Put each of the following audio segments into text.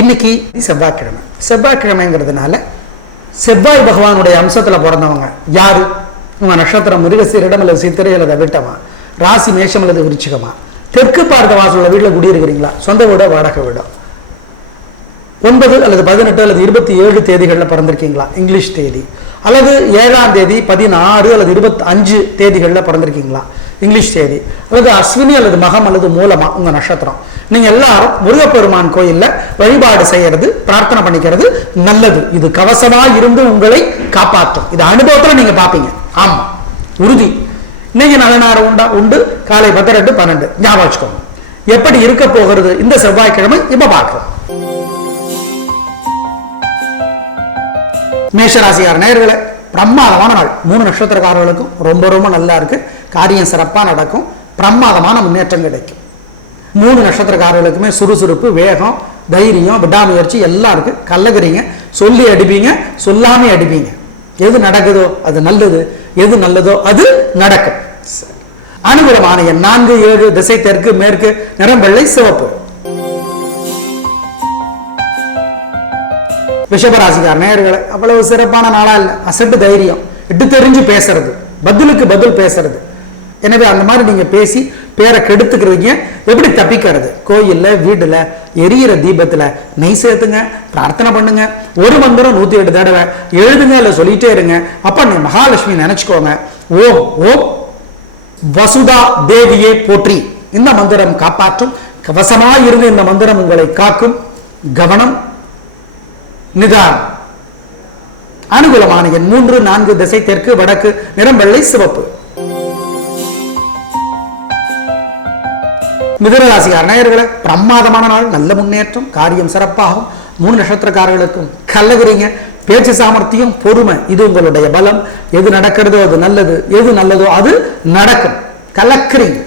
இன்னைக்கு செவ்வாய்க்கிழமை. செவ்வாய்க்கிழமைங்கிறதுனால செவ்வாய் பகவானுடைய அம்சத்துல பிறந்தவங்க யாரு? உங்க நட்சத்திரம் மிருகசீரிடம் அல்லது சித்திரை அல்லது விட்டமா ராசி மேஷம் அல்லது விருச்சிகமா? தெற்கு பார்த்த உள்ள வீட்டில் குடியிருக்கிறீங்களா சொந்த வீடோ வாடகை வீடோ? ஒன்பது அல்லது பதினெட்டு அல்லது இருபத்தி ஏழு தேதிகளில் பிறந்திருக்கீங்களா? இங்கிலீஷ் தேதி. அல்லது ஏழாம் தேதி பதினாறு அல்லது இருபத்தி அஞ்சு தேதிகளில் பிறந்திருக்கீங்களா? இங்கிலீஷ் தேதி. அல்லது அஸ்வினி அல்லது மகம் அல்லது மூலமா உங்க நட்சத்திரம். நீங்க எல்லாரும் முருகப்பெருமான் கோயில்ல வழிபாடு செய்யறது பிரார்த்தனை பண்ணிக்கிறது நல்லது. இது கவசமா இருந்து உங்களை காப்பாற்றும். இது அனுபவத்துல நீங்க பாப்பீங்க. ஆமா. உறுதி. இன்னைக்கு நல்ல நேரம் உண்டா? உண்டு. காலை பத்து ரெண்டு பன்னெண்டு. ஞாபகம் வச்சுக்கோங்க. எப்படி இருக்க போகிறது இந்த செவ்வாய்க்கிழமை? இப்ப பார்க்கலாம். மேஷராசியார் நேர்களை பிரமாதமான நாள். மூணு நட்சத்திரக்காரர்களுக்கும் ரொம்ப ரொம்ப நல்லா இருக்கு. காரியம் சிறப்பாக நடக்கும். பிரமாதமான முன்னேற்றம் கிடைக்கும். மூணு நட்சத்திரக்காரர்களுக்குமே சுறுசுறுப்பு வேகம் தைரியம் விடாமுயற்சி எல்லாம் இருக்கு. கல்லகிறீங்க சொல்லி அடிப்பீங்க. சொல்லாமே அடிப்பீங்க. எது நடக்குதோ அது நல்லது. எது நல்லதோ அது நடக்கும். அனுகூலமான நான்கு ஏழு திசை தெற்கு மேற்கு நிறம் வெள்ளை சிவப்பு. ரிஷபராசிக்கார் நேயர்களை அவ்வளவு சிறப்பான நாளா இல்லை. அசட்டு தைரியம். இட்டு தெரிஞ்சு பேசுறது. பதிலுக்கு பதில் பேசுறது. எனவே அந்த மாதிரி நீங்க பேசி பேரை கெடுத்துக்கிறீங்க. எப்படி தப்பிக்கிறது? கோயில்ல வீடுல எரியிற தீபத்துல நெய் சேர்த்துங்க பிரார்த்தனை பண்ணுங்க. ஒரு மந்திரம் நூத்தி எட்டு தடவை. எழுதுங்க இல்ல சொல்லிட்டே இருங்க. அப்ப நீ மகாலட்சுமி நினைச்சுக்கோங்க. ஓம் ஓம் வசுதா தேவியே போற்றி. இந்த மந்திரம் காப்பாற்றும். கவசமா இருந்து இந்த மந்திரம் உங்களை காக்கும். கவனம் நிதானம். அனுகூலமான எண் மூன்று நான்கு திசை தெற்கு வடக்கு நிறம் வெள்ளை சிவப்பு. மிதனராசிகார் நேயர்களே பிரமாதமான நாள் நல்ல முன்னேற்றம் காரியம் சிறப்பாகும். மூணு நட்சத்திரக்காரர்களுக்கும் கல்லகிறீங்க பேச்சு சாமர்த்தியம் பொறுமை இது உங்களுடைய பலம். எது நடக்கிறதோ அது நல்லது எது நல்லதோ அது நடக்கும். கலக்கிறீங்க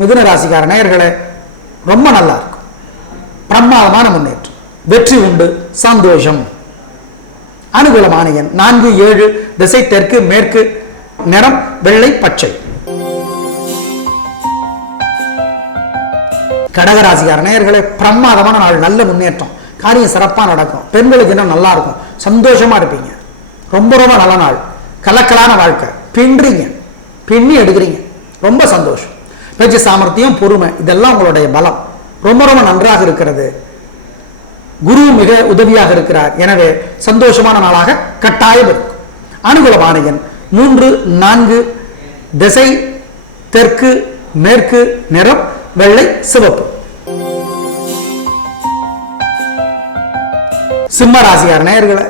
மிதுன ராசிக்கார நேயர்களை ரொம்ப நல்லா இருக்கும். பிரமாதமான முன்னேற்றம். வெற்றி உண்டு சந்தோஷம். அனுகூலமான எண் நான்கு ஏழு திசை தெற்கு மேற்கு நிறம் வெள்ளை பச்சை. கடகராசிக்கார நேயர்களே பிரமாதமான நாள் நல்ல முன்னேற்றம். காரியம் சிறப்பா நடக்கும். பெண்களுக்கு இன்னும் நல்லா இருக்கும். சந்தோஷமா இருப்பீங்க. ரொம்ப ரொம்ப நல்ல நாள். கலக்கலான வாழ்க்கை. பின்றீங்க பின்னி எடுக்கிறீங்க. ரொம்ப சந்தோஷம். பேச்சு சாமர்த்தியம் பொறுமை இதெல்லாம் உங்களுடைய பலம். ரொம்ப ரொம்ப நன்றாக இருக்கிறது. குரு மிக உதவியாக இருக்கிறார். எனவே சந்தோஷமான நாளாக கட்டாயம் இருக்கும். அனுகூலமான எண் மூன்று நான்கு திசை தெற்கு மேற்கு நிறம் வெள்ளை சிவப்பு. சிம்ம ராசியார் நேயர்களை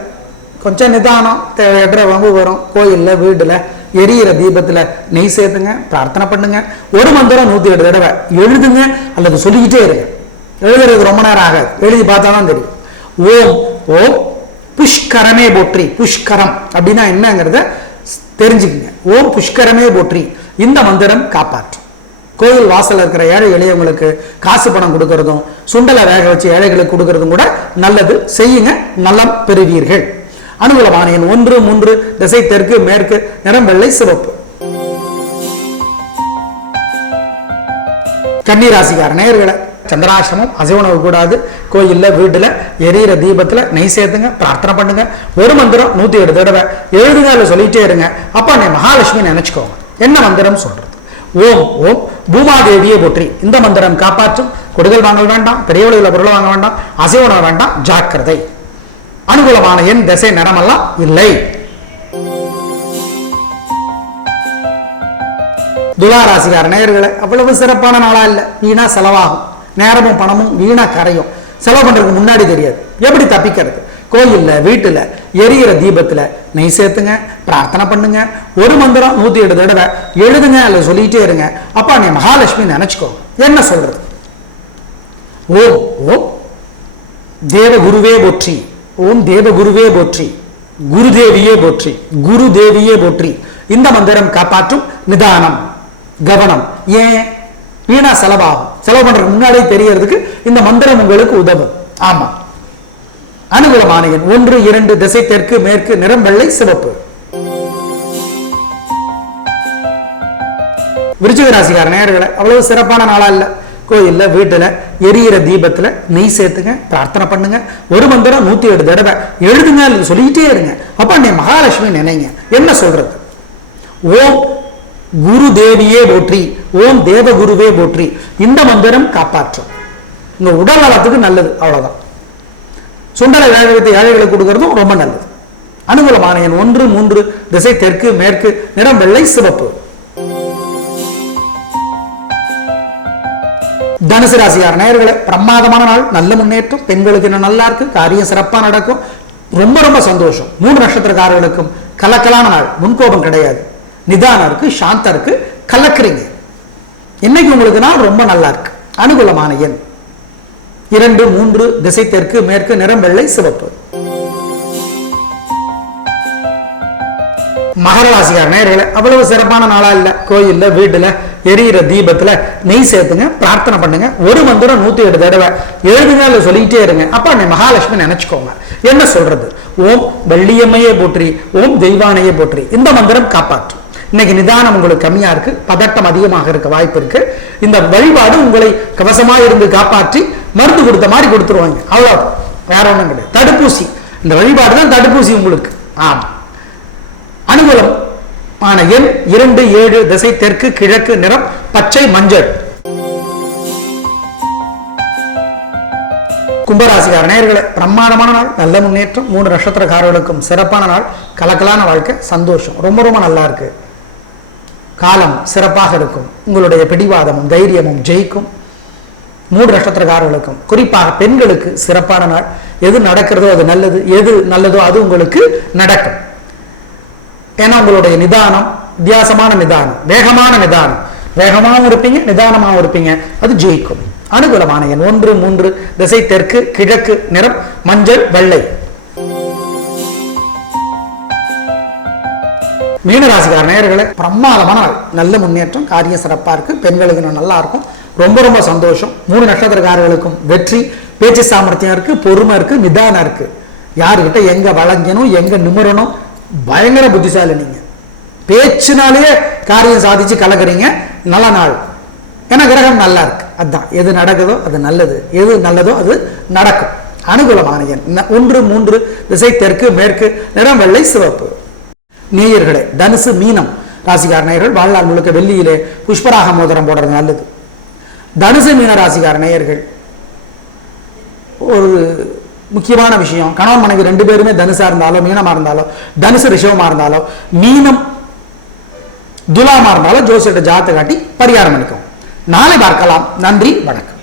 கொஞ்சம் நிதானம் தேவையற்ற வம்பு வரும். கோயில்ல வீட்டில் எரியிற தீபத்துல நெய் சேர்த்துங்க பிரார்த்தனை பண்ணுங்க. ஒரு மந்திரம் நூத்தி எட்டு தடவை எழுதுங்க அல்லது சொல்லிக்கிட்டே இருங்க. எழுதுறதுக்கு ரொம்ப நேரம் ஆகாது. எழுதி பார்த்தா தான் தெரியும். ஓம் ஓம் புஷ்கரமே போற்றி புஷ்கரம் அப்படின்னா என்னங்கிறத தெரிஞ்சுக்குங்க. ஓம் புஷ்கரமே போற்றி இந்த மந்திரம் காப்பாற்றும். கோயில் வாசல்ல இருக்கிற ஏழை எளியவங்களுக்கு காசு பணம் கொடுக்கறதும் சுண்டலை வேக வச்சு ஏழைகளுக்கு கொடுக்கறதும் கூட நல்லது. செய்யுங்க நலம் பெறுவீர்கள். அனுகூலமான எண் ஒன்று மூன்று திசை தெற்கு மேற்கு நிறம் வெள்ளை சிவப்பு. கன்னிராசிக்கார நேயர்களை சந்திராசிரமம் உணவு கூடாது கோயில்ல வீட்டுல எரியிற தீபத்துல நெய் சேர்த்துங்க பிரார்த்தனை பண்ணுங்க. ஒரு மந்திரம் நூத்தி எட்டு தடவை எழுதுங்க அதில் சொல்லிட்டே இருங்க. அப்பா நீ மகாலட்சுமி நினைச்சுக்கோங்க. என்ன மந்திரம் சொல்றது? ஓம் ஓம் பூமாதேவியை போற்றி. இந்த மந்திரம் காப்பாற்றும். கொடுதல் வாங்கல் வேண்டாம் பெரியவளையில் பொருள் வாங்க வேண்டாம் அசைவனம் வேண்டாம் ஜாக்கிரதை. அனுகூலமான என் திசை நிறமெல்லாம் இல்லை. துளாராசிகார நேயர்களை அவ்வளவு சிறப்பான நாளா இல்லை. வீணா செலவாகும். நேரமும் பணமும் வீணா கரையும். செலவு பண்றதுக்கு முன்னாடி தெரியாது. எப்படி தப்பிக்கிறது? கோயில்ல வீட்டுல எரியிற தீபத்துல நெய் சேர்த்துங்க பிரார்த்தனை பண்ணுங்க. ஒரு மந்திரம் நூத்தி எட்டு தடவை எழுதுங்க அல்ல சொல்லிட்டே இருங்க. அப்பா நீ மகாலட்சுமி நினைச்சுக்கோ. என்ன சொல்றது? ஓம் ஓம். தேவகுருவே போற்றி. ஓம் தேவகுருவே போற்றி. குருதேவியே போற்றி. குருதேவியே போற்றி. இந்த மந்திரம் காப்பாற்றும் நிதானம் கவனம். ஏன்? வீணா செலவாகும். செலவு பண்றதுக்கு முன்னாடியே தெரியறதுக்கு இந்த மந்திரம் உங்களுக்கு உதவும். ஆமா. அனுகூல எண் ஒன்று இரண்டு திசை தெற்கு மேற்கு நிறம் வெள்ளை சிவப்பு. விருச்சிக ராசிக்கார நேயர்களை அவ்வளவு சிறப்பான நாளா இல்ல. கோயில்ல வீட்டுல எரியிற தீபத்துல நெய் சேர்த்துங்க பிரார்த்தனை பண்ணுங்க. ஒரு மந்திரம் நூத்தி ஏழு தடவை. எழுதுங்க சொல்லிக்கிட்டே இருங்க. அப்ப நீ மகாலட்சுமி நினைங்க. என்ன சொல்றது? ஓம் குரு தேவியே போற்றி ஓம் தேவகுருவே போற்றி. இந்த மந்திரம் காப்பாற்றும். உங்க உடல் நலத்துக்கு நல்லது அவ்வளவுதான். சுண்டல வேக ஏழைகளுக்கு கொடுக்கறதும் ரொம்ப நல்லது. அனுகூலமான எண் ஒன்று மூன்று திசை தெற்கு மேற்கு நிறம் வெள்ளை சிவப்பு. தனுசு ராசியார் நேர்களை பிரமாதமான நாள் நல்ல முன்னேற்றம் பெண்களுக்கு இன்னும் நல்லா இருக்கு காரியம் சிறப்பா நடக்கும். ரொம்ப ரொம்ப சந்தோஷம். மூணு நட்சத்திரக்காரர்களுக்கும் கலக்கலான நாள் முன்கோபம் கிடையாது. நிதானம் இருக்கு சாந்தம் இருக்கு கலக்குறீங்க. இன்னைக்கு உங்களுக்கு நாள் ரொம்ப நல்லா இருக்கு. அனுகூலமான எண். இரண்டு மூன்று திசை தெற்கு மேற்கு நிறம் வெள்ளை சிவப்பு. மகர ராசிக்கார அவ்வளவு சிறப்பான நாளா இல்ல. கோயில்ல வீட்டுல எரியிற தீபத்துல நெய் சேர்த்துங்க பிரார்த்தனை பண்ணுங்க. ஒரு மந்திரம் நூத்தி எட்டு தடவை. எழுதுங்க இல்ல சொல்லிக்கிட்டே இருங்க. அப்ப அன்னை மகாலட்சுமி நினைச்சுக்கோங்க. என்ன சொல்றது? ஓம் வெள்ளியம்மையே போற்றி ஓம் தெய்வானையே போற்றி. இந்த மந்திரம் காப்பாற்றும். இன்னைக்கு நிதானம் உங்களுக்கு கம்மியா இருக்கு பதட்டம் அதிகமாக இருக்க வாய்ப்பு இருக்கு. இந்த வழிபாடு உங்களை கவசமா இருந்து காப்பாற்றி மருந்து கொடுத்த மாதிரி கொடுத்துருவாங்க. அவ்வளவு வேற ஒண்ணும் கிடையாது. தடுப்பூசி. இந்த வழிபாடு தான் தடுப்பூசி உங்களுக்கு. ஆம். அனுகூலம். ஆன எண் இரண்டு ஏழு திசை தெற்கு கிழக்கு நிறம் பச்சை மஞ்சள். கும்பராசிக்கார நேர்களை பிரம்மாண்டமான நாள். நல்ல முன்னேற்றம். மூணு நட்சத்திரக்காரர்களுக்கும் சிறப்பான நாள். கலக்கலான வாழ்க்கை. சந்தோஷம். ரொம்ப ரொம்ப நல்லா இருக்கு. காலம் சிறப்பாக இருக்கும். உங்களுடைய பிடிவாதமும் தைரியமும் ஜெயிக்கும். மூன்று நட்சத்திரக்காரர்களுக்கும் குறிப்பாக பெண்களுக்கு சிறப்பான நாள். எது நடக்கிறதோ அது நல்லது எது நல்லதோ அது உங்களுக்கு நடக்கும். ஏன்னா உங்களுடைய நிதானம் வித்தியாசமான நிதானம் வேகமான நிதானம். வேகமாகவும் இருப்பீங்க நிதானமாகவும் இருப்பீங்க. அது ஜெயிக்கும். அனுகூலமான எண் ஒன்று மூன்று திசை தெற்கு கிழக்கு நிறம் மஞ்சள் வெள்ளை. மீனராசிக்கார நேர்களை பிரமாதமான நாள். நல்ல முன்னேற்றம் காரியம் சிறப்பா இருக்கு. பெண்களுக்கு நல்லா இருக்கும். ரொம்ப ரொம்ப சந்தோஷம். மூணு நட்சத்திரக்காரர்களுக்கும் வெற்றி. பேச்சு சாமர்த்தியம் இருக்கு பொறுமை இருக்கு நிதானம் இருக்கு. யாருக்கிட்ட எங்க வழங்கணும் எங்க நிமிரணும்? பயங்கர புத்திசாலி நீங்க. பேச்சுனாலேயே காரியம் சாதிச்சு கலக்குறீங்க. நல்ல நாள். ஏன்னா கிரகம் நல்லா இருக்கு. அதுதான் எது நடக்குதோ அது நல்லது. எது நல்லதோ அது நடக்கும். அனுகூலமான எண். ஒன்று மூன்று திசை தெற்கு மேற்கு நிறம் வெள்ளை சிவப்பு. நேயர்களே தனுசு மீனம் ராசிக்கார நேயர்கள் வாழ்நாள் முழுக்க வெள்ளியிலே புஷ்பராக மோதிரம் போடுறது நல்லது. தனுசு மீன ராசிக்கார நேயர்கள் ஒரு முக்கியமான விஷயம் கணவன் மனைவி ரெண்டு பேருமே தனுசா இருந்தாலோ மீனமா இருந்தாலோ தனுசு ரிஷவமா இருந்தாலோ மீனம் துலாமா இருந்தாலும் ஜோசியத்தை ஜாத்தை காட்டி பரிகாரம் பண்ணிக்கும் நாளை பார்க்கலாம். நன்றி வணக்கம்.